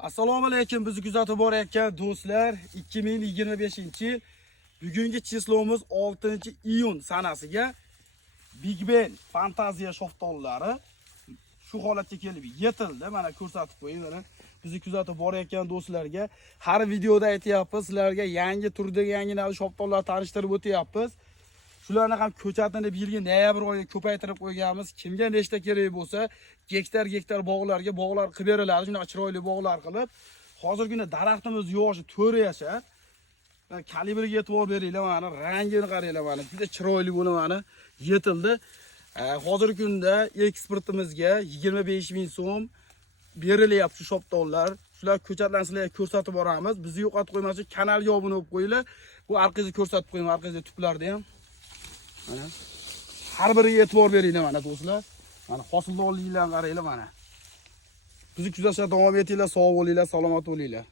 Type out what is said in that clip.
Assalomu alaykum, bizni kuzatib borayotgan do'stlar. 2025-yil bugungi chislomuz 6-iyun sanasiga Big Ben fantaziya shoftollari shu holatga kelib yetildi. Mana ko'rsatib qo'ying, mana bizni kuzatib borayotgan do'stlarga har videoda aytyapmiz, sizlarga yangi turdagi yangi nav shoftollar tanishtirib o'tyapmiz. Shularni ham ko'chatini bir yilga noyabr oyiga ko'paytirib qo'yganmiz. Kimga nechta kerak bo'lsa, gektar bog'larga bog'lar qilib beriladi. Shuna chiroyli bog'lar qilib. Hozirgi kunda daraxtimiz yoshi 4 yashar. Kalibriga e'tibor beringlar, mana rangini qaranglar, mana juda chiroyli bo'lib mana yetildi. Hozirgi kunda eksportimizga 25.000 so'm berilyapti shoptollar. Shular ko'chatlarni sizlarga ko'rsatib boramiz. Bizni yo'qotib qo'ymaslik, kanalga obuna bo'lib qo'yinglar. Bu orqangizga ko'rsatib qo'ying, orqangizga tuplarni ham. Mana har biriga e'tibor beringlar mana do'stlar. Mana hosildorliklarni qaranglar mana. Bizni kuzatishda davom etinglar, sog' bo'linglar, salomat bo'linglar.